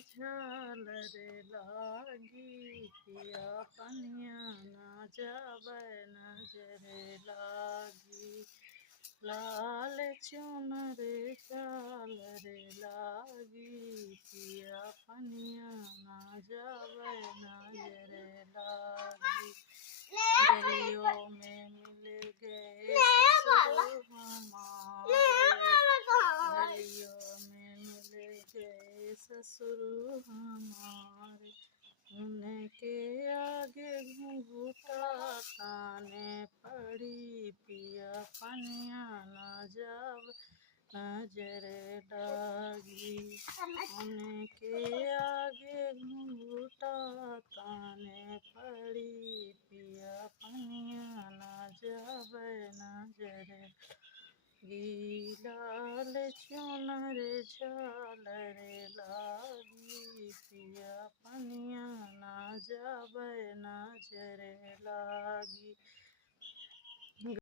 झालरे लागी पिया पनिया ना जावे नजरे लागी लाल चुनर झालरे लागी पिया पनिया ना जावे नजरे लागी गलियों में मिल गए ससुर हमारे गलियों में मिल गए ससुर हमारे उनके आगे घूंघटा ताने पड़ी पिया पनिया ना जाव नजरे लागी उनके आगे घूंघटा ताने पड़ी पिया पनिया ना जावे नजरे लाल चुनर झालरे लागी पिया पनिया ना जावे नजरे लागी।